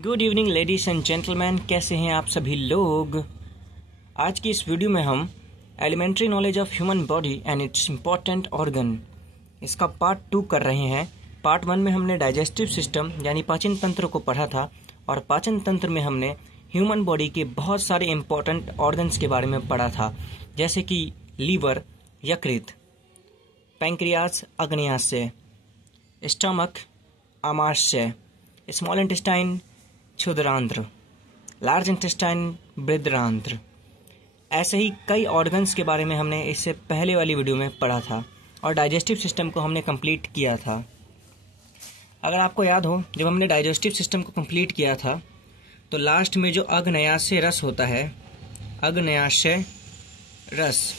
Good evening ladies and gentleman, कैसे हैं आप सभी लोग। आज की इस वीडियो में हम elementary knowledge of human body and its important organ इसका पार्ट 2 कर रहे हैं। पार्ट 1 में हमने डाइजेस्टिव सिस्टम यानी पाचन तंत्र को पढ़ा था और पाचन तंत्र में हमने ह्यूमन बॉडी के बहुत सारे इम्पॉर्टेंट ऑर्गन्स के बारे में पढ़ा था, जैसे कि लीवर, यकृत, पैंक्रियाज अग्न्याशय, स्टमक आमाशय, स्मॉल इंटेस्टाइन क्षुद्रांत्र, लार्ज इंटेस्टाइन बृहदांत्र। ऐसे ही कई ऑर्गन्स के बारे में हमने इससे पहले वाली वीडियो में पढ़ा था और डाइजेस्टिव सिस्टम को हमने कंप्लीट किया था। अगर आपको याद हो, जब हमने डाइजेस्टिव सिस्टम को कंप्लीट किया था तो लास्ट में जो अग्न्याशय रस होता है, अग्न्याशय रस,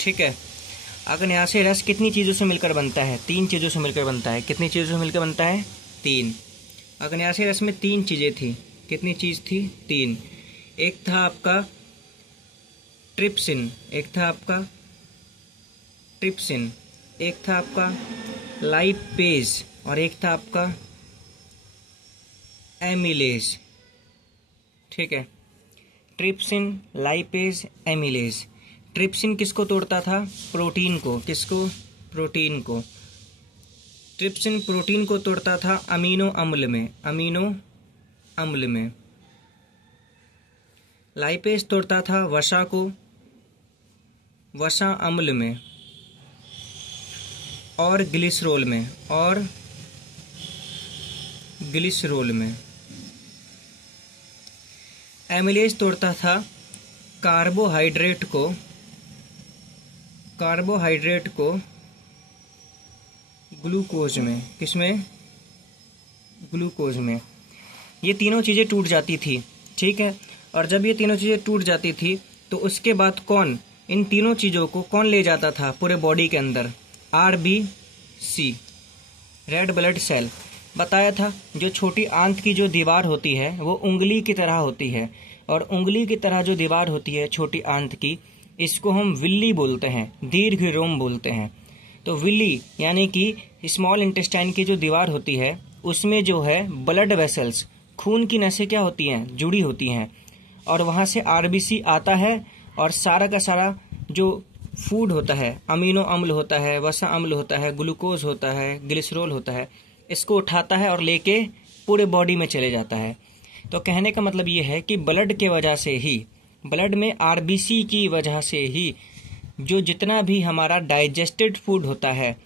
ठीक है। अग्न्याशय रस कितनी चीज़ों से मिलकर बनता है? 3 चीज़ों से मिलकर बनता है। कितनी चीज़ों से मिलकर बनता है? 3। अग्न्याशय रस में 3 चीज़ें थी। कितनी चीज़ थी? 3। एक था आपका ट्रिप्सिन, एक था आपका लाइपेज और एक था आपका एमिलेज, ठीक है। Trypsin, lipase, amylase. ट्रिप्सिन किसको तोड़ता था? प्रोटीन को। किसको? प्रोटीन को। ट्रिप्सिन प्रोटीन को तोड़ता था अमीनो अम्ल में। लाइपेज तोड़ता था वसा को, वसा अम्ल में और ग्लिसरोल में। एमिलेज तोड़ता था कार्बोहाइड्रेट को ग्लूकोज में। किसमें? ग्लूकोज में। ये तीनों चीज़ें टूट जाती थी, ठीक है। और जब ये तीनों चीज़ें टूट जाती थी तो उसके बाद इन तीनों चीज़ों को कौन ले जाता था पूरे बॉडी के अंदर? RBC, red blood cell. बताया था जो छोटी आंत की जो दीवार होती है वो उंगली की तरह होती है, और उंगली की तरह जो दीवार होती है छोटी आंत की, इसको हम विल्ली बोलते हैं, दीर्घ रोम बोलते हैं। तो विल्ली यानी कि स्मॉल इंटेस्टाइन की जो दीवार होती है उसमें जो है ब्लड वेसल्स, खून की नसें क्या होती हैं? जुड़ी होती हैं। और वहाँ से RBC आता है और सारा का सारा जो फूड होता है, अमीनो अम्ल होता है, वसा अम्ल होता है, ग्लूकोज होता है, ग्लिसरॉल होता है, इसको उठाता है और लेके पूरे बॉडी में चले जाता है। तो कहने का मतलब ये है कि ब्लड के वजह से ही, ब्लड में RBC की वजह से ही जो जितना भी हमारा डाइजेस्टेड फूड होता है,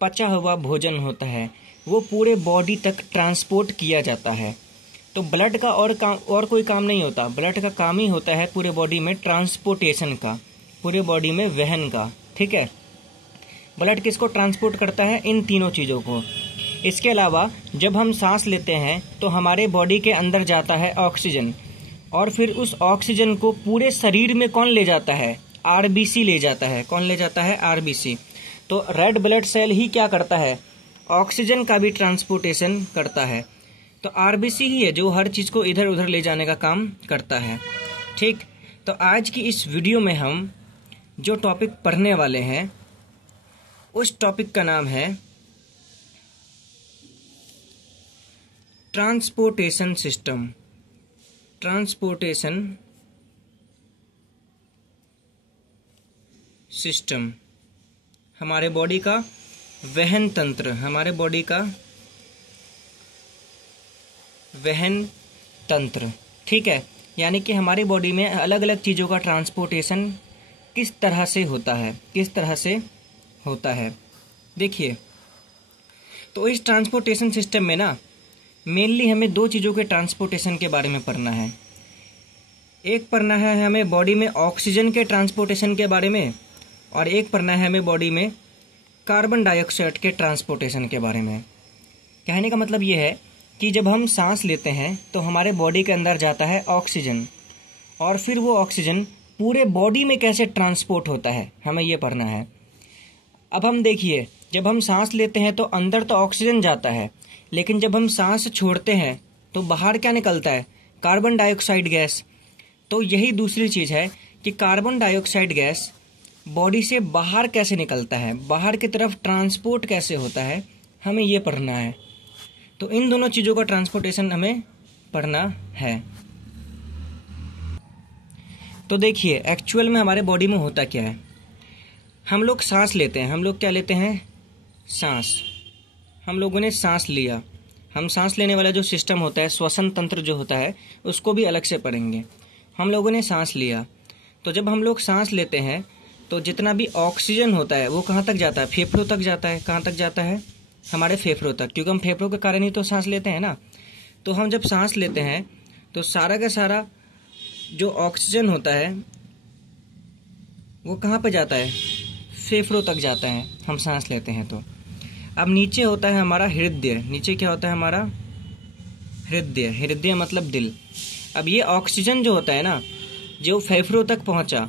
पचा हुआ भोजन होता है, वो पूरे बॉडी तक ट्रांसपोर्ट किया जाता है। तो ब्लड का और कोई काम नहीं होता। ब्लड का काम ही होता है पूरे बॉडी में ट्रांसपोर्टेशन का, पूरे बॉडी में वहन का, ठीक है। ब्लड किसको ट्रांसपोर्ट करता है? इन तीनों चीज़ों को। इसके अलावा जब हम सांस लेते हैं तो हमारे बॉडी के अंदर जाता है ऑक्सीजन, और फिर उस ऑक्सीजन को पूरे शरीर में कौन ले जाता है? RBC ले जाता है। कौन ले जाता है? RBC। तो रेड ब्लड सेल ही क्या करता है? ऑक्सीजन का भी ट्रांसपोर्टेशन करता है। तो RBC ही है जो हर चीज़ को इधर उधर ले जाने का काम करता है, ठीक। तो आज की इस वीडियो में हम जो टॉपिक पढ़ने वाले हैं उस टॉपिक का नाम है ट्रांसपोर्टेशन सिस्टम। ट्रांसपोर्टेशन सिस्टम, हमारे बॉडी का वहन तंत्र, हमारे बॉडी का वहन तंत्र, ठीक है। यानी कि हमारी बॉडी में अलग अलग चीज़ों का ट्रांसपोर्टेशन किस तरह से होता है। देखिए, तो इस ट्रांसपोर्टेशन सिस्टम में ना मेनली हमें 2 चीज़ों के ट्रांसपोर्टेशन के बारे में पढ़ना है। एक पढ़ना है हमें बॉडी में ऑक्सीजन के ट्रांसपोर्टेशन के बारे में, और एक पढ़ना है हमें बॉडी में कार्बन डाइऑक्साइड के ट्रांसपोर्टेशन के बारे में। कहने का मतलब ये है कि जब हम सांस लेते हैं तो हमारे बॉडी के अंदर जाता है ऑक्सीजन, और फिर वो ऑक्सीजन पूरे बॉडी में कैसे ट्रांसपोर्ट होता है, हमें ये पढ़ना है। अब हम देखिए, जब हम सांस लेते हैं तो अंदर तो ऑक्सीजन जाता है, लेकिन जब हम सांस छोड़ते हैं तो बाहर क्या निकलता है? Carbon dioxide gas. तो यही दूसरी चीज़ है कि कार्बन डाइऑक्साइड गैस बॉडी से बाहर कैसे निकलता है, बाहर की तरफ ट्रांसपोर्ट कैसे होता है, हमें ये पढ़ना है। तो इन दोनों चीज़ों का ट्रांसपोर्टेशन हमें पढ़ना है। तो देखिए एक्चुअल में हमारे बॉडी में होता क्या है। हम लोग सांस लेते हैं, हम लोग क्या लेते हैं, सांस। हम लोगों ने सांस लिया, हम सांस लेने वाला जो सिस्टम होता है, श्वसन तंत्र जो होता है, उसको भी अलग से पढ़ेंगे। हम लोगों ने सांस लिया, तो जब हम लोग सांस लेते हैं तो जितना भी ऑक्सीजन होता है वो कहाँ तक जाता है, फेफड़ों तक जाता है। कहाँ तक जाता है, हमारे फेफड़ों तक, क्योंकि हम फेफड़ों के कारण ही तो सांस लेते हैं ना। तो हम जब सांस लेते हैं तो सारा का सारा जो ऑक्सीजन होता है वो कहाँ पर जाता है, फेफड़ों तक जाता है, हम सांस लेते हैं तो। अब नीचे होता है हमारा हृदय। नीचे क्या होता है हमारा, हृदय। हृदय मतलब दिल। अब ये ऑक्सीजन जो होता है ना, जो फेफड़ों तक पहुंचा,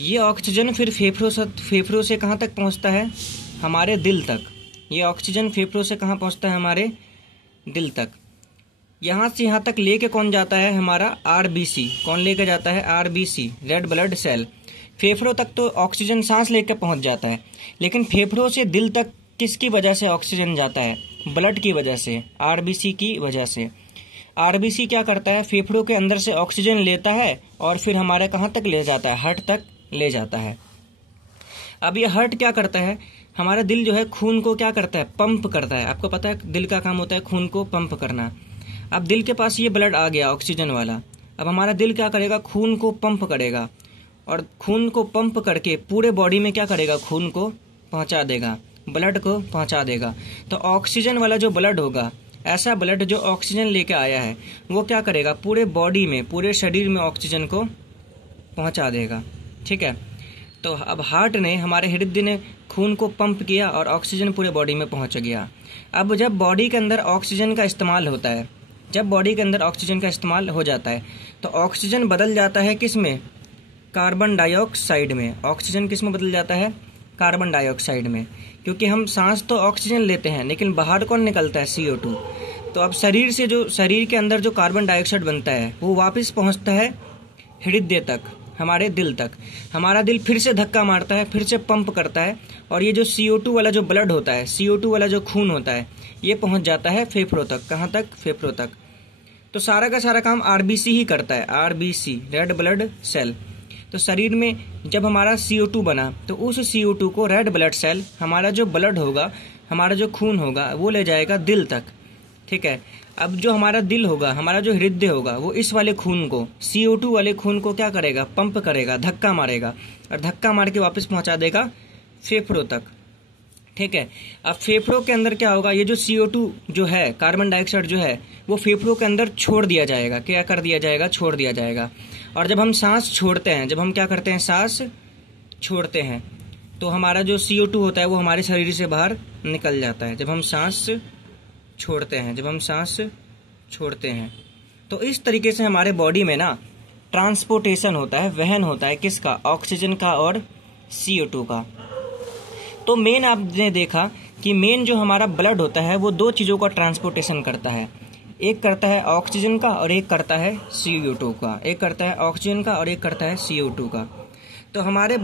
ये ऑक्सीजन फिर फेफड़ों से कहाँ तक पहुंचता है, हमारे दिल तक। ये ऑक्सीजन फेफड़ों से कहाँ पहुंचता है, हमारे दिल तक। यहाँ से यहाँ तक लेके कौन जाता है, हमारा आरबीसी। कौन लेके जाता है, आरबीसी, रेड ब्लड सेल। फेफड़ों तक तो ऑक्सीजन सांस लेके पहुंच जाता है, लेकिन फेफड़ों से दिल तक किसकी वजह से ऑक्सीजन जाता है, ब्लड की वजह से, आरबीसी की वजह से। आरबीसी क्या करता है, फेफड़ों के अंदर से ऑक्सीजन लेता है और फिर हमारे कहाँ तक ले जाता है, हार्ट तक ले जाता है। अब ये हार्ट क्या करता है, हमारा दिल जो है खून को क्या करता है, पंप करता है। आपको पता है दिल का काम होता है खून को पंप करना। अब दिल के पास ये ब्लड आ गया ऑक्सीजन वाला, अब हमारा दिल क्या करेगा, खून को पंप करेगा, और खून को पंप करके पूरे बॉडी में क्या करेगा, खून को पहुंचा देगा, ब्लड को पहुंचा देगा। तो ऑक्सीजन वाला जो ब्लड होगा, ऐसा ब्लड जो ऑक्सीजन लेके आया है, वो क्या करेगा, पूरे बॉडी में, पूरे शरीर में ऑक्सीजन को पहुंचा देगा। ठीक है। तो अब हार्ट ने, हमारे हृदय ने खून को पंप किया और ऑक्सीजन पूरे बॉडी में पहुंच गया। अब जब बॉडी के अंदर ऑक्सीजन का इस्तेमाल होता है, जब बॉडी के अंदर ऑक्सीजन का इस्तेमाल हो जाता है, तो ऑक्सीजन बदल जाता है किस में, कार्बन डाइऑक्साइड में। ऑक्सीजन किस में बदल जाता है, कार्बन डाइऑक्साइड में। क्योंकि हम सांस तो ऑक्सीजन लेते हैं, लेकिन बाहर कौन निकलता है, CO2। तो अब शरीर के अंदर जो कार्बन डाइऑक्साइड बनता है वो वापस पहुंचता है हृदय तक, हमारे दिल तक। हमारा दिल फिर से धक्का मारता है, फिर से पंप करता है, और ये जो CO2 वाला जो ब्लड होता है, CO2 वाला जो खून होता है, ये पहुंच जाता है फेफड़ों तक। कहाँ तक, फेफड़ों तक। तो सारा का सारा काम आरबीसी ही करता है, आरबीसी, रेड ब्लड सेल। तो शरीर में जब हमारा CO2 बना, तो उस CO2 को रेड ब्लड सेल, हमारा जो ब्लड होगा, हमारा जो खून होगा, वो ले जाएगा दिल तक। ठीक है। अब जो हमारा दिल होगा, हमारा जो हृदय होगा, वो इस वाले खून को, CO2 वाले खून को क्या करेगा, पंप करेगा, धक्का मारेगा, और धक्का मार के वापस पहुंचा देगा फेफड़ों तक। ठीक है। अब फेफड़ों के अंदर क्या होगा, ये जो CO2 जो है, कार्बन डाइऑक्साइड जो है, वो फेफड़ों के अंदर छोड़ दिया जाएगा। क्या कर दिया जाएगा, छोड़ दिया जाएगा। और जब हम सांस छोड़ते हैं, जब हम क्या करते हैं, सांस छोड़ते हैं, तो हमारा जो CO2 होता है वो हमारे शरीर से बाहर निकल जाता है। जब हम सांस छोड़ते हैं, जब हम सांस छोड़ते हैं, तो इस तरीके से हमारे बॉडी में ना ट्रांसपोर्टेशन होता है, वहन होता है, किसका, ऑक्सीजन का और CO2 का। तो मेन आपने देखा कि मेन जो हमारा ब्लड होता है वो दो चीज़ों का ट्रांसपोर्टेशन करता है। एक करता है ऑक्सीजन का और एक करता है CO2 का। एक करता है ऑक्सीजन का और एक करता है CO2 का। तो हमारे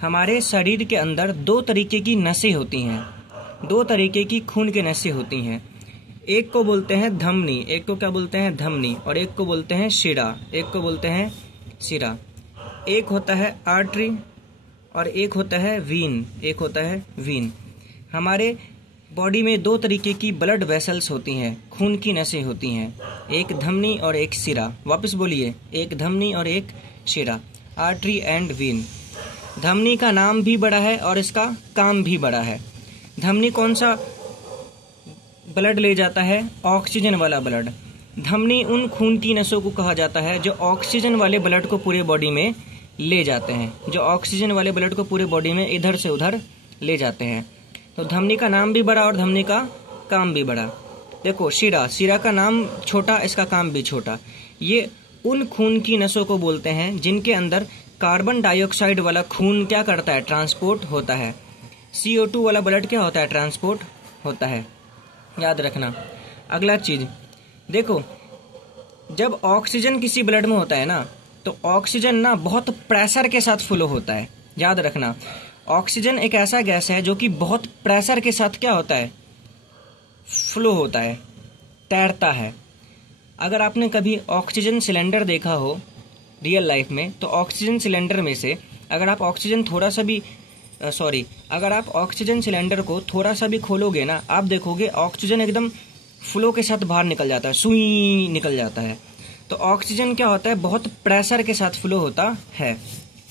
हमारे शरीर के अंदर दो तरीके की नसें होती हैं, दो तरीके की खून की नसें होती हैं। एक को बोलते हैं धमनी, एक को क्या बोलते हैं, धमनी, और एक को बोलते हैं शिरा, एक को बोलते हैं शिरा। एक होता है आर्टरी और एक होता है वीन, एक होता है वीन। हमारे बॉडी में दो तरीके की ब्लड वेसल्स होती हैं, खून की नसें होती हैं, एक धमनी और एक शिरा। वापस बोलिए, एक धमनी और एक शिरा, आर्टरी एंड वीन। धमनी का नाम भी बड़ा है और इसका काम भी बड़ा है। धमनी कौन सा ब्लड ले जाता है, ऑक्सीजन वाला ब्लड। धमनी उन खून की नसों को कहा जाता है जो ऑक्सीजन वाले ब्लड को पूरे बॉडी में ले जाते हैं, जो ऑक्सीजन वाले ब्लड को पूरे बॉडी में इधर से उधर ले जाते हैं। तो धमनी का नाम भी बड़ा और धमनी का काम भी बड़ा। देखो शिरा का नाम छोटा, इसका काम भी छोटा। ये उन खून की नसों को बोलते हैं जिनके अंदर कार्बन डाइऑक्साइड वाला खून क्या करता है, ट्रांसपोर्ट होता है। CO2 वाला ब्लड क्या होता है, ट्रांसपोर्ट होता है। याद रखना। अगला चीज देखो, जब ऑक्सीजन किसी ब्लड में होता है ना, तो ऑक्सीजन ना बहुत प्रेशर के साथ फ्लो होता है। याद रखना, ऑक्सीजन एक ऐसा गैस है जो कि बहुत प्रेशर के साथ क्या होता है, फ्लो होता है, तैरता है। अगर आपने कभी ऑक्सीजन सिलेंडर देखा हो रियल लाइफ में, तो ऑक्सीजन सिलेंडर में से अगर आप अगर आप ऑक्सीजन सिलेंडर को थोड़ा सा भी खोलोगे ना, आप देखोगे ऑक्सीजन एकदम फ्लो के साथ बाहर निकल जाता है, सुई निकल जाता है। तो ऑक्सीजन क्या होता है, बहुत प्रेशर के साथ फ्लो होता है।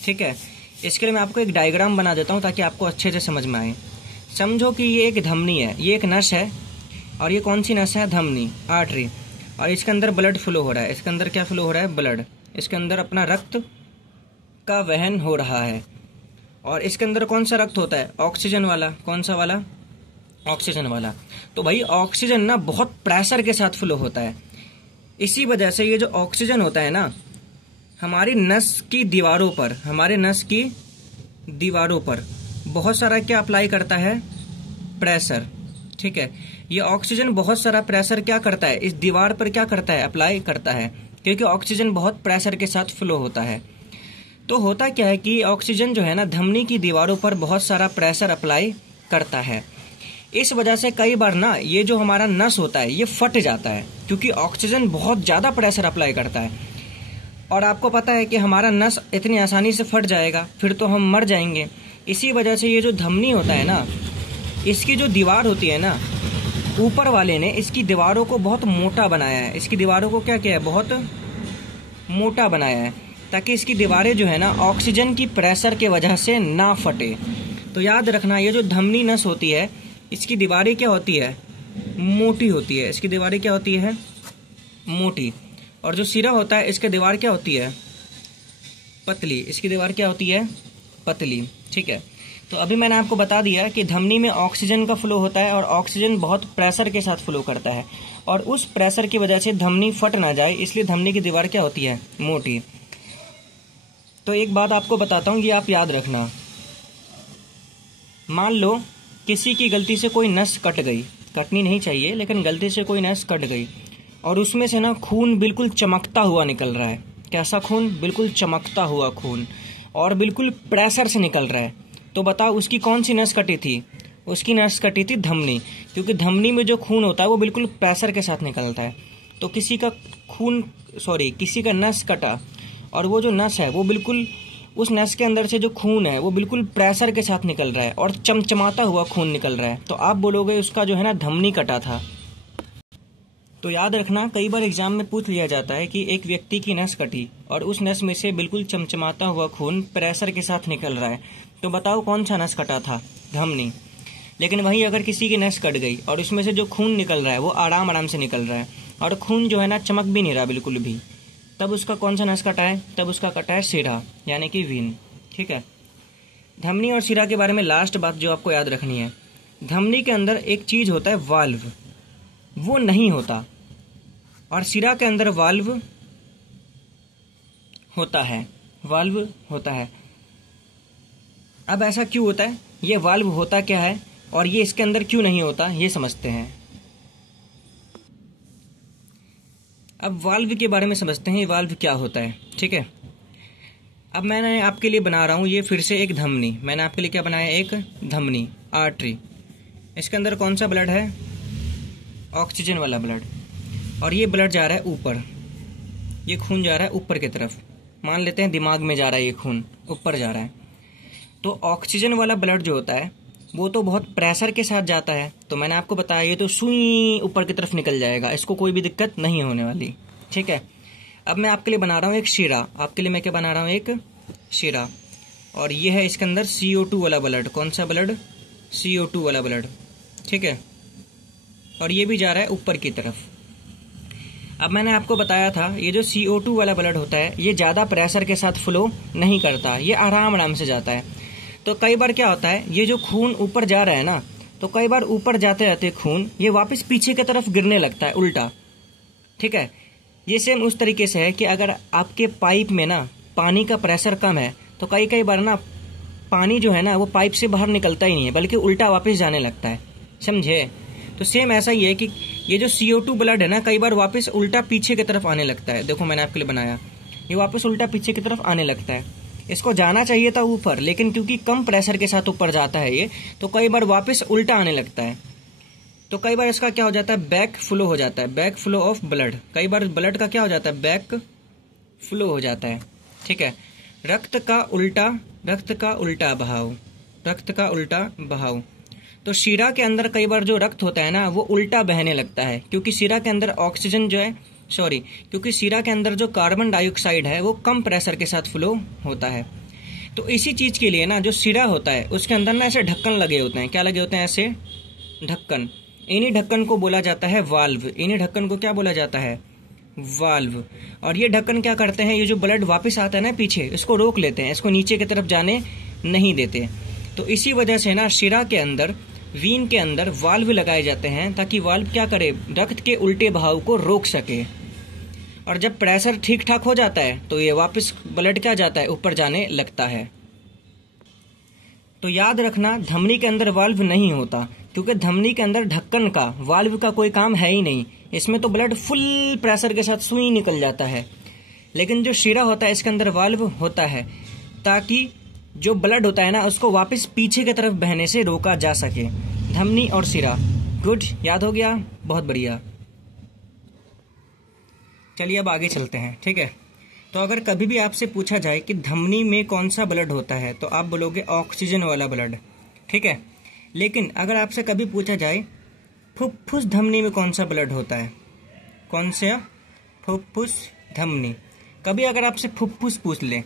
ठीक है, इसके लिए मैं आपको एक डायग्राम बना देता हूँ ताकि आपको अच्छे से समझ में आए। समझो कि ये एक धमनी है, ये एक नस है, और ये कौन सी नस है, धमनी, आर्टरी, और इसके अंदर ब्लड फ्लो हो रहा है। इसके अंदर क्या फ्लो हो रहा है, ब्लड। इसके अंदर अपना रक्त का वहन हो रहा है। और इसके अंदर कौन सा रक्त होता है, ऑक्सीजन वाला। कौन सा वाला, ऑक्सीजन वाला। तो भाई ऑक्सीजन ना बहुत प्रेशर के साथ फ्लो होता है। इसी वजह से ये जो ऑक्सीजन होता है ना, हमारी नस की दीवारों पर बहुत सारा क्या अप्लाई करता है, प्रेशर। ठीक है, ये ऑक्सीजन बहुत सारा प्रेशर क्या करता है, इस दीवार पर क्या करता है, अप्लाई करता है, क्योंकि ऑक्सीजन बहुत प्रेशर के साथ फ्लो होता है। तो होता क्या है कि ऑक्सीजन जो है ना, धमनी की दीवारों पर बहुत सारा प्रेशर अप्लाई करता है। इस वजह से कई बार ना ये जो हमारा नस होता है ये फट जाता है, क्योंकि ऑक्सीजन बहुत ज़्यादा प्रेशर अप्लाई करता है। और आपको पता है कि हमारा नस इतनी आसानी से फट जाएगा, फिर तो हम मर जाएंगे। इसी वजह से ये जो धमनी होता है ना, इसकी जो दीवार होती है ना, ऊपर वाले ने इसकी दीवारों को बहुत मोटा बनाया है। इसकी दीवारों को क्या किया है, बहुत मोटा बनाया है, ताकि इसकी दीवारें जो है ना ऑक्सीजन की प्रेशर के वजह से ना फटे। तो याद रखना, ये जो धमनी नस होती है, इसकी दीवारें क्या होती है, मोटी होती है। इसकी दीवारें क्या होती है, मोटी। और जो सिरा होता है, इसकी दीवार क्या होती है, पतली। इसकी दीवार क्या होती है, पतली। ठीक है, तो अभी मैंने आपको बता दिया कि धमनी में ऑक्सीजन का फ्लो होता है, और ऑक्सीजन बहुत प्रेशर के साथ फ्लो करता है, और उस प्रेशर की वजह से धमनी फट ना जाए, इसलिए धमनी की दीवार क्या होती है, मोटी। तो एक बात आपको बताता हूँ, ये आप याद रखना। मान लो किसी की गलती से कोई नस कट गई, कटनी नहीं चाहिए, लेकिन गलती से कोई नस कट गई, और उसमें से ना खून बिल्कुल चमकता हुआ निकल रहा है। कैसा खून, बिल्कुल चमकता हुआ खून, और बिल्कुल प्रेशर से निकल रहा है। तो बताओ उसकी कौन सी नस कटी थी, उसकी नस कटी थी धमनी, क्योंकि धमनी में जो खून होता है वो बिल्कुल प्रेशर के साथ निकलता है। तो किसी का नस कटा, और वो जो नस है वो बिल्कुल, उस नस के अंदर से जो खून है वो बिल्कुल प्रेशर के साथ निकल रहा है, और चमचमाता हुआ खून निकल रहा है। तो आप बोलोगे उसका जो है ना धमनी कटा था। तो याद रखना, कई बार एग्जाम में पूछ लिया जाता है कि एक व्यक्ति की नस कटी और उस नस में से बिल्कुल चमचमाता हुआ खून प्रेशर के साथ निकल रहा है, तो बताओ कौन सा नस कटा था, धमनी। लेकिन वहीं अगर किसी की नस कट गई और उसमें से जो खून निकल रहा है वो आराम आराम से निकल रहा है, और खून जो है ना चमक भी नहीं रहा बिल्कुल भी, तब उसका कौन सा नस कटा है, तब उसका कटा है सिरा, यानी कि वीन। ठीक है, धमनी और सिरा के बारे में लास्ट बात जो आपको याद रखनी है, धमनी के अंदर एक चीज होता है वाल्व, वो नहीं होता, और सिरा के अंदर वाल्व होता है, वाल्व होता है। अब ऐसा क्यों होता है, ये वाल्व होता क्या है और ये इसके अंदर क्यों नहीं होता, ये समझते हैं। अब वाल्व के बारे में समझते हैं, वाल्व क्या होता है। ठीक है, अब मैंने आपके लिए बना रहा हूँ ये फिर से एक धमनी। मैंने आपके लिए क्या बनाया, एक धमनी, आर्टरी। इसके अंदर कौन सा ब्लड है, ऑक्सीजन वाला ब्लड, और ये ब्लड जा रहा है ऊपर, ये खून जा रहा है ऊपर की तरफ। मान लेते हैं दिमाग में जा रहा है, ये खून ऊपर जा रहा है। तो ऑक्सीजन वाला ब्लड जो होता है वो तो बहुत प्रेशर के साथ जाता है, तो मैंने आपको बताया ये तो सुई ऊपर की तरफ निकल जाएगा, इसको कोई भी दिक्कत नहीं होने वाली। ठीक है, अब मैं आपके लिए बना रहा हूँ एक शीरा। आपके लिए मैं क्या बना रहा हूँ, एक शीरा, और ये है इसके अंदर CO2 वाला ब्लड। कौन सा ब्लड, CO2 वाला ब्लड। ठीक है, और ये भी जा रहा है ऊपर की तरफ। अब मैंने आपको बताया था ये जो CO2 वाला ब्लड होता है ये ज़्यादा प्रेशर के साथ फ्लो नहीं करता, ये आराम आराम से जाता है। तो कई बार क्या होता है, ये जो खून ऊपर जा रहा है ना, तो कई बार ऊपर जाते जाते खून ये वापस पीछे की तरफ गिरने लगता है, उल्टा। ठीक है, ये सेम उस तरीके से है कि अगर आपके पाइप में ना पानी का प्रेशर कम है तो कई बार ना पानी जो है ना वो पाइप से बाहर निकलता ही नहीं है, बल्कि उल्टा वापस जाने लगता है, समझे। तो सेम ऐसा ही है कि ये जो CO2 ब्लड है ना कई बार वापस उल्टा पीछे की तरफ आने लगता है। देखो मैंने आपके लिए बनाया, ये वापस उल्टा पीछे की तरफ आने लगता है। इसको जाना चाहिए था ऊपर, लेकिन क्योंकि कम प्रेशर के साथ ऊपर जाता है ये, तो कई बार वापस उल्टा आने लगता है। तो कई बार इसका क्या हो जाता है, बैक फ्लो हो जाता है, बैक फ्लो ऑफ ब्लड। कई बार ब्लड का क्या हो जाता है, बैक फ्लो हो जाता है। ठीक है, रक्त का उल्टा बहाव, रक्त का उल्टा बहाव। तो शिरा के अंदर कई बार जो रक्त होता है ना वो उल्टा बहने लगता है, क्योंकि शिरा के अंदर ऑक्सीजन जो है, क्योंकि शिरा के अंदर जो कार्बन डाइऑक्साइड है वो कम प्रेशर के साथ फ्लो होता है। तो इसी चीज के लिए ना जो शिरा होता है उसके अंदर ना ऐसे ढक्कन लगे होते हैं। क्या लगे होते हैं, ऐसे ढक्कन। इन्हीं ढक्कन को बोला जाता है वाल्व। इन्हीं ढक्कन को क्या बोला जाता है, वाल्व। और ये ढक्कन क्या करते हैं, ये जो ब्लड वापस आता है ना पीछे, इसको रोक लेते हैं, इसको नीचे की तरफ जाने नहीं देते। तो इसी वजह से ना शिरा के अंदर, वीन के अंदर वाल्व लगाए जाते हैं, ताकि वाल्व क्या करे, रक्त के उल्टे बहाव को रोक सके। और जब प्रेशर ठीक ठाक हो जाता है तो ये वापस ब्लड क्या जाता है, ऊपर जाने लगता है। तो याद रखना, धमनी के अंदर वाल्व नहीं होता, क्योंकि धमनी के अंदर ढक्कन का, वाल्व का कोई काम है ही नहीं। इसमें तो ब्लड फुल प्रेशर के साथ सुई निकल जाता है। लेकिन जो शिरा होता है इसके अंदर वाल्व होता है, ताकि जो ब्लड होता है ना उसको वापस पीछे की तरफ बहने से रोका जा सके। धमनी और शिरा, गुड, याद हो गया, बहुत बढ़िया। चलिए अब आगे चलते हैं। ठीक है, तो अगर कभी भी आपसे पूछा जाए कि धमनी में कौन सा ब्लड होता है तो आप बोलोगे ऑक्सीजन वाला ब्लड। ठीक है, लेकिन अगर आपसे कभी पूछा जाए फुफ्फुस धमनी में कौन सा ब्लड होता है, कौन सा, फुफ्फुस धमनी। कभी अगर आपसे फुफ्फुस पूछ ले,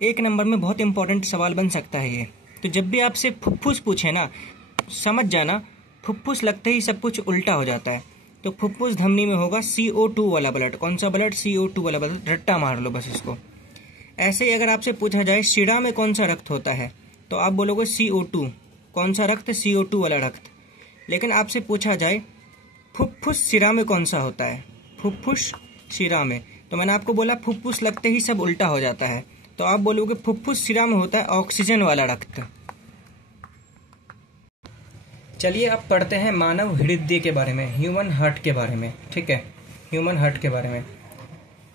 1 नंबर में बहुत इंपॉर्टेंट सवाल बन सकता है ये। तो जब भी आपसे फुफ्फुस पूछे ना, समझ जाना फुफ्फुस लगते ही सब कुछ उल्टा हो जाता है। तो फुफ्फुस धमनी में होगा CO2 वाला ब्लड। कौन सा ब्लड, CO2 वाला ब्लड। रट्टा मार लो बस इसको। ऐसे ही अगर आपसे पूछा जाए शिरा में कौन सा रक्त होता है तो आप बोलोगे CO2। कौन सा रक्त, CO2 वाला रक्त। लेकिन आपसे पूछा जाए फुफ्फुस शिरा में कौन सा होता है, फुफ्फुस शिरा में, तो मैंने आपको बोला फुफ्फुस लगते ही सब उल्टा हो जाता है, तो आप बोलोगे फुफ्फुस शिरा में होता है ऑक्सीजन वाला रक्त। चलिए अब पढ़ते हैं मानव हृदय के बारे में, ह्यूमन हार्ट के बारे में। ठीक है, ह्यूमन हार्ट के बारे में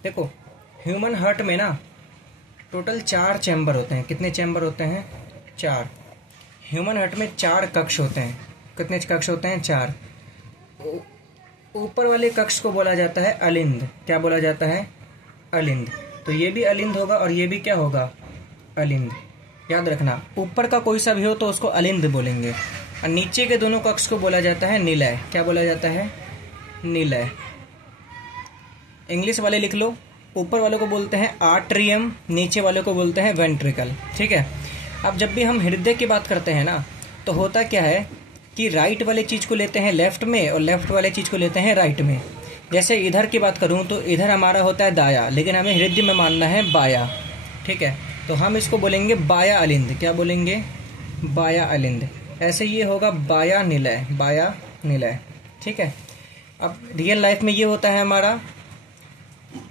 देखो, ह्यूमन हार्ट में ना टोटल 4 चैम्बर होते हैं। कितने चैम्बर होते हैं, 4। ह्यूमन हार्ट में 4 कक्ष होते हैं। कितने कक्ष होते हैं, 4। ऊपर वाले कक्ष को बोला जाता है अलिंद। क्या बोला जाता है, अलिंद। तो ये भी अलिंद होगा और ये भी क्या होगा, अलिंद। याद रखना, ऊपर का कोई सा भी हो तो उसको अलिंद बोलेंगे, और नीचे के दोनों कक्ष को बोला जाता है निलय। क्या बोला जाता है, निलय। इंग्लिश वाले लिख लो, ऊपर वाले को बोलते हैं आर्ट्रियम, नीचे वाले को बोलते हैं वेंट्रिकल। ठीक है, अब जब भी हम हृदय की बात करते हैं ना, तो होता क्या है कि राइट वाले चीज को लेते हैं लेफ्ट में और लेफ्ट वाले चीज को लेते हैं राइट में। जैसे इधर की बात करूं तो इधर हमारा होता है दाया, लेकिन हमें हृदय में मानना है बाया। ठीक है, तो हम इसको बोलेंगे बाया अलिंद। क्या बोलेंगे, बाया अलिंद। ऐसे ये होगा बाया निलय, बाया निलय। ठीक है, अब रियल लाइफ में ये होता है हमारा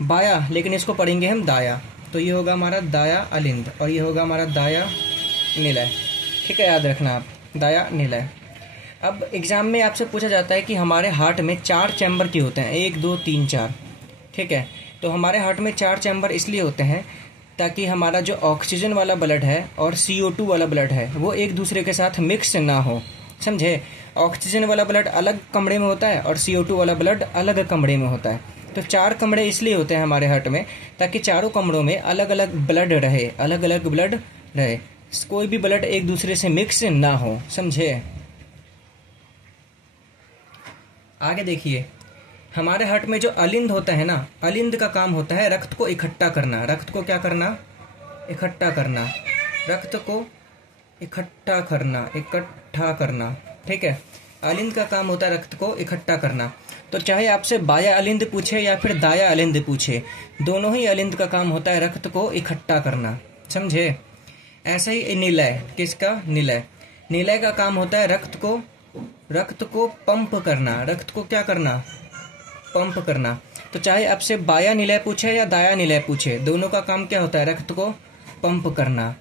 बाया, लेकिन इसको पढ़ेंगे हम दाया। तो ये होगा हमारा दाया अलिंद और ये होगा हमारा दाया निलय। ठीक है, याद रखना आप, दाया निलय। अब एग्जाम में आपसे पूछा जाता है कि हमारे हार्ट में 4 चैम्बर क्यों होते हैं, 1 2 3 4। ठीक है, तो हमारे हार्ट में 4 चैम्बर इसलिए होते हैं ताकि हमारा जो ऑक्सीजन वाला ब्लड है और CO2 वाला ब्लड है वो एक दूसरे के साथ मिक्स ना हो। समझे, ऑक्सीजन वाला ब्लड अलग कमरे में होता है और CO2 वाला ब्लड अलग कमरे में होता है। तो 4 कमरे इसलिए होते हैं हमारे हार्ट में ताकि चारों कमरों में अलग अलग ब्लड रहे, अलग अलग ब्लड रहे, कोई भी ब्लड एक दूसरे से मिक्स ना हो। समझे, आगे देखिए, हमारे हार्ट में जो अलिंद होता है ना, अलिंद का काम होता है रक्त को इकट्ठा करना। रक्त को क्या करना, इकट्ठा करना, रक्त को इकट्ठा करना, इकट्ठा करना। ठीक है, अलिंद का काम होता है रक्त को इकट्ठा करना। तो चाहे आपसे बाया अलिंद पूछे या फिर दाया अलिंद पूछे, दोनों ही अलिंद का काम होता है रक्त को इकट्ठा करना। समझे, ऐसे ही निलय, किसका, निलय। निलय का काम होता है रक्त को पंप करना। रक्त को क्या करना, पंप करना। तो चाहे आपसे बाया निलय पूछे या दाया निलय पूछे, दोनों का काम क्या होता है, रक्त को पंप करना।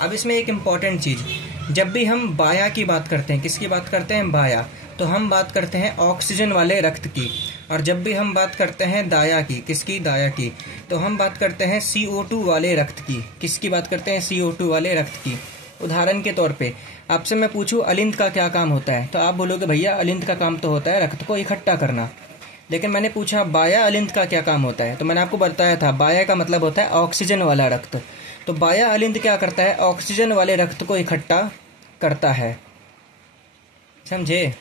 अब इसमें एक इम्पॉर्टेंट चीज, जब भी हम बाया की बात करते हैं, किसकी बात करते हैं, बाया, तो हम बात करते हैं ऑक्सीजन वाले रक्त की। और जब भी हम बात करते हैं दाया की, किसकी, दाया की, तो हम बात करते हैं CO2 वाले रक्त की। किसकी बात करते हैं, CO2 वाले रक्त की। उदाहरण के तौर पे आपसे मैं पूछूं अलिंद का क्या काम होता है, तो आप बोलोगे भैया अलिंद का काम तो होता है रक्त को इकट्ठा करना। लेकिन मैंने पूछा बाया अलिंद का क्या काम होता है, तो मैंने आपको बताया था बाया का मतलब होता है ऑक्सीजन वाला रक्त। तो बाया अलिंद क्या करता है, ऑक्सीजन वाले रक्त को इकट्ठा करता है, समझे।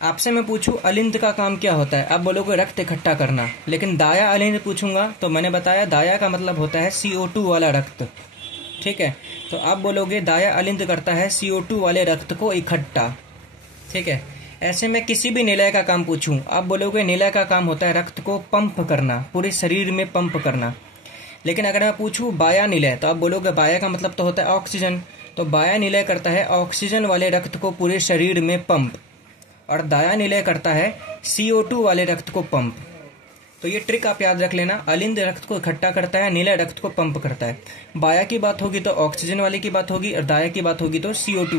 आपसे मैं पूछूं अलिंद का काम क्या होता है, आप बोलोगे रक्त इकट्ठा करना। लेकिन दाया अलिंद पूछूंगा तो मैंने बताया दाया का मतलब होता है CO2 वाला रक्त, ठीक है। तो आप बोलोगे दाया अलिंद करता है CO2 वाले रक्त को इकट्ठा, ठीक है। ऐसे में किसी भी निलय का काम पूछूं, आप बोलोगे निलय का काम होता है रक्त को पंप करना, पूरे शरीर में पंप करना। लेकिन अगर मैं पूछूं बाया निलय, तो आप बोलोगे बाया का मतलब तो होता है ऑक्सीजन, तो बाया निलय करता है ऑक्सीजन वाले रक्त को पूरे शरीर में पंप, और दाया निलय करता है CO2 वाले रक्त को पंप। तो ये ट्रिक आप याद रख लेना, अलिंद रक्त को इकट्ठा करता है, निलय रक्त को पंप करता है। बाया की बात होगी तो ऑक्सीजन वाले की बात होगी, और दाया की बात होगी तो CO2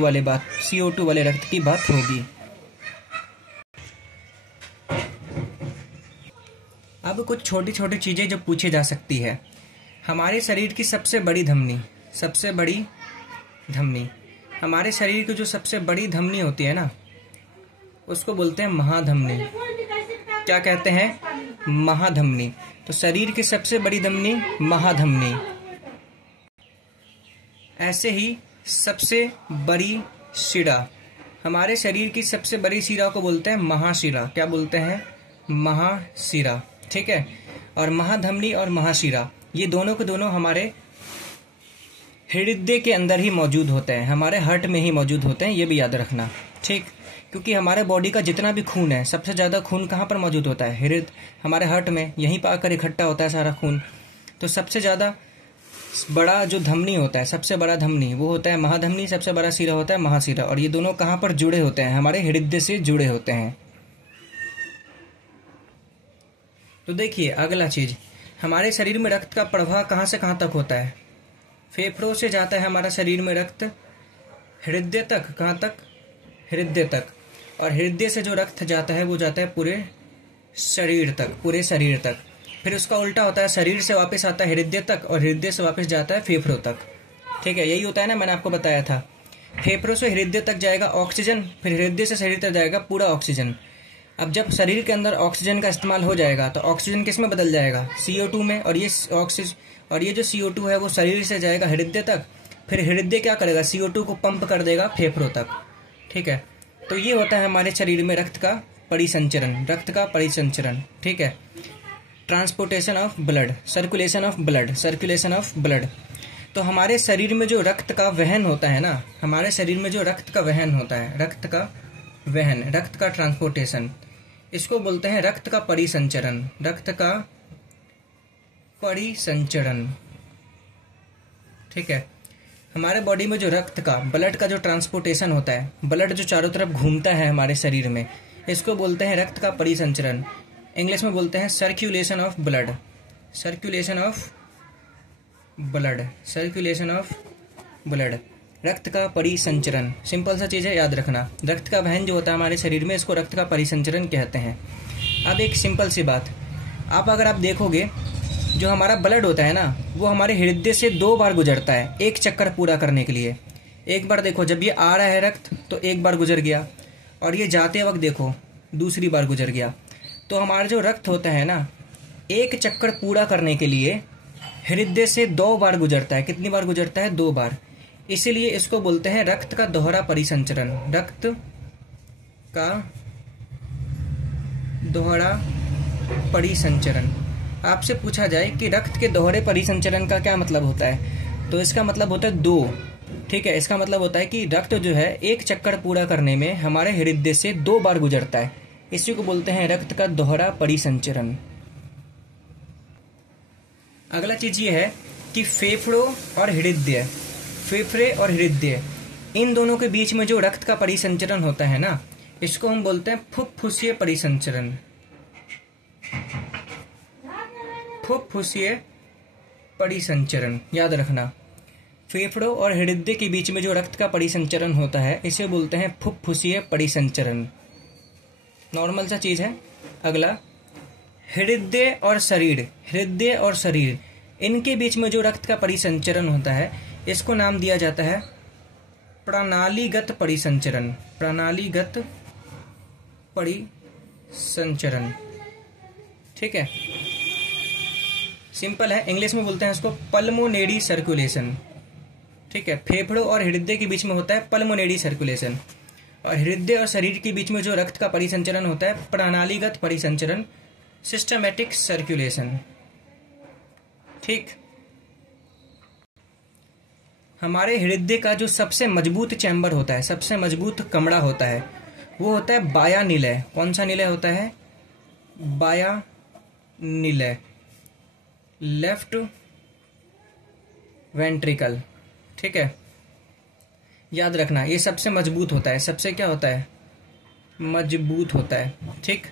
वाले रक्त की बात होगी। अब कुछ छोटी छोटी चीजें जो पूछे जा सकती है, हमारे शरीर की सबसे बड़ी धमनी, हमारे शरीर की जो सबसे बड़ी धमनी होती है ना, उसको बोलते हैं महाधमनी। क्या कहते हैं, महाधमनी। तो शरीर की सबसे बड़ी धमनी महाधमनी। ऐसे ही सबसे बड़ी शिरा, हमारे शरीर की सबसे बड़ी शिरा को बोलते हैं महाशिरा। क्या बोलते हैं, महाशिरा, ठीक है। और महाधमनी और महाशिरा ये दोनों के दोनों हमारे हृदय के अंदर ही मौजूद होते हैं, हमारे हार्ट में ही मौजूद होते हैं, ये भी याद रखना, ठीक। क्योंकि हमारे बॉडी का जितना भी खून है, सबसे ज़्यादा खून कहाँ पर मौजूद होता है, हृदय, हमारे हार्ट में, यहीं पर आकर इकट्ठा होता है सारा खून। तो सबसे ज़्यादा बड़ा जो धमनी होता है, सबसे बड़ा धमनी वो होता है महाधमनी, सबसे बड़ा सिरा होता है महाशिरा। और ये दोनों कहाँ पर जुड़े होते हैं, हमारे हृदय से जुड़े होते हैं। तो देखिए अगला चीज, हमारे शरीर में रक्त का प्रवाह कहाँ से कहाँ तक होता है, फेफड़ों से जाता है हमारा शरीर में रक्त हृदय तक, कहाँ तक, हृदय तक। और हृदय से जो रक्त जाता है वो जाता है पूरे शरीर तक, फिर उसका उल्टा होता है, शरीर से वापस आता है हृदय तक, और हृदय से वापस जाता है फेफड़ों तक, ठीक है। यही होता है ना, मैंने आपको बताया था, फेफड़ों से हृदय तक जाएगा ऑक्सीजन, फिर हृदय से शरीर तक जाएगा पूरा ऑक्सीजन। अब जब शरीर के अंदर ऑक्सीजन का इस्तेमाल हो जाएगा तो ऑक्सीजन किस में बदल जाएगा, CO2 में, और ये जो CO2 है वो शरीर से जाएगा हृदय तक, फिर हृदय क्या करेगा, CO2 को पंप कर देगा फेफड़ों तक, ठीक है। तो ये होता है हमारे शरीर में रक्त का परिसंचरण, ठीक है। Transportation of blood, circulation of blood. तो हमारे शरीर में जो रक्त का वहन होता है ना, हमारे शरीर में जो रक्त का वहन होता है, रक्त का ट्रांसपोर्टेशन, इसको बोलते हैं रक्त का परिसंचरण, ठीक है। हमारे बॉडी में जो ब्लड का जो ट्रांसपोर्टेशन होता है, ब्लड जो चारों तरफ घूमता है हमारे शरीर में, इसको बोलते हैं रक्त का परिसंचरण। इंग्लिश में बोलते हैं सर्कुलेशन ऑफ ब्लड, रक्त का परिसंचरण। सिंपल सा चीज है, याद रखना। रक्त का वहन जो होता है हमारे शरीर में, इसको रक्त का परिसंचरण कहते हैं। अब एक सिंपल सी बात, अगर आप देखोगे जो हमारा ब्लड होता है ना, वो हमारे हृदय से 2 बार गुजरता है एक चक्कर पूरा करने के लिए। एक बार देखो, जब ये आ रहा है रक्त तो 1 बार गुजर गया, और ये जाते वक्त देखो दूसरी बार गुजर गया। तो हमारा जो रक्त होता है ना, एक चक्कर पूरा करने के लिए हृदय से 2 बार गुजरता है। कितनी बार गुजरता है, 2 बार। इसीलिए इसको बोलते हैं रक्त का दोहरा परिसंचरण, रक्त का दोहरा परिसंचरण। आपसे पूछा जाए कि रक्त के दोहरे परिसंचरण का क्या मतलब होता है, तो इसका मतलब होता है 2, ठीक है। इसका मतलब होता है कि रक्त जो है एक चक्कर पूरा करने में हमारे हृदय से 2 बार गुजरता है, इसी को बोलते हैं रक्त का दोहरा परिसंचरण। अगला चीज ये है कि फेफड़े और हृदय, इन दोनों के बीच में जो रक्त का परिसंचरण होता है ना, इसको हम बोलते हैं फुफ्फुसीय परिसंचरण। याद रखना, फेफड़ों और हृदय के बीच में जो रक्त का परिसंचरण होता है, इसे बोलते हैं फुफ्फुसीय परिसंचरण। नॉर्मल सा चीज है। अगला, हृदय और शरीर, इनके बीच में जो रक्त का परिसंचरण होता है, इसको नाम दिया जाता है प्रणालीगत परिसंचरण। प्रणालीगत परिसंचरण, ठीक है, सिंपल है, इंग्लिश में बोलते हैं इसको पल्मोनेरी सर्कुलेशन, ठीक है। फेफड़ों और हृदय के बीच में होता है पल्मोनेरी सर्कुलेशन, और हृदय और शरीर के बीच में जो रक्त का परिसंचरण होता है प्रणालीगत परिसंचरण, सिस्टमैटिक सर्कुलेशन, ठीक। हमारे हृदय का जो सबसे मजबूत चैम्बर होता है, सबसे मजबूत कमरा होता है, वो होता है बाया निलय। कौन सा निलय होता है? बाया निलय, लेफ्ट वेंट्रिकल, ठीक है, याद रखना ये सबसे मजबूत होता है। सबसे क्या होता है? मजबूत होता है, ठीक।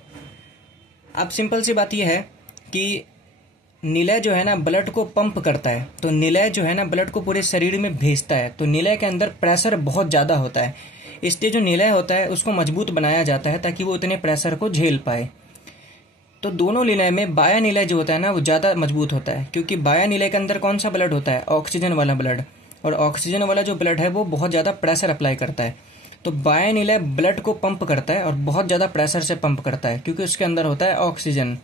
अब सिंपल सी बात यह है कि निलय जो है ना ब्लड को पंप करता है, तो निलय जो है ना ब्लड को पूरे शरीर में भेजता है, तो निलय के अंदर प्रेशर बहुत ज़्यादा होता है, इसलिए जो निलय होता है उसको मजबूत बनाया जाता है ताकि वो इतने प्रेशर को झेल पाए। तो दोनों निलय में बाया निलय जो होता है ना वो ज़्यादा मजबूत होता है, क्योंकि बाया निलय के अंदर कौन सा ब्लड होता है? ऑक्सीजन वाला ब्लड, और ऑक्सीजन वाला जो ब्लड है वो बहुत ज़्यादा प्रेशर अप्लाई करता है। तो बाया निलय ब्लड को पंप करता है और बहुत ज़्यादा प्रेशर से पंप करता है, क्योंकि उसके अंदर होता है ऑक्सीजन,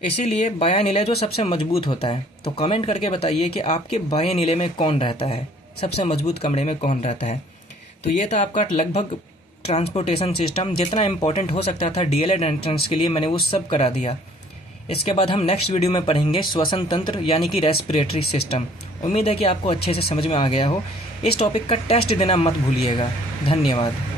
इसीलिए बाया निलय जो सबसे मजबूत होता है। तो कमेंट करके बताइए कि आपके बाया निलय में कौन रहता है, सबसे मजबूत कमरे में कौन रहता है। तो ये था आपका लगभग ट्रांसपोर्टेशन सिस्टम, जितना इंपॉर्टेंट हो सकता था डीएलएड एंट्रेंस के लिए मैंने वो सब करा दिया। इसके बाद हम नेक्स्ट वीडियो में पढ़ेंगे श्वसन तंत्र यानी कि रेस्पिरेटरी सिस्टम। उम्मीद है कि आपको अच्छे से समझ में आ गया हो। इस टॉपिक का टेस्ट देना मत भूलिएगा। धन्यवाद।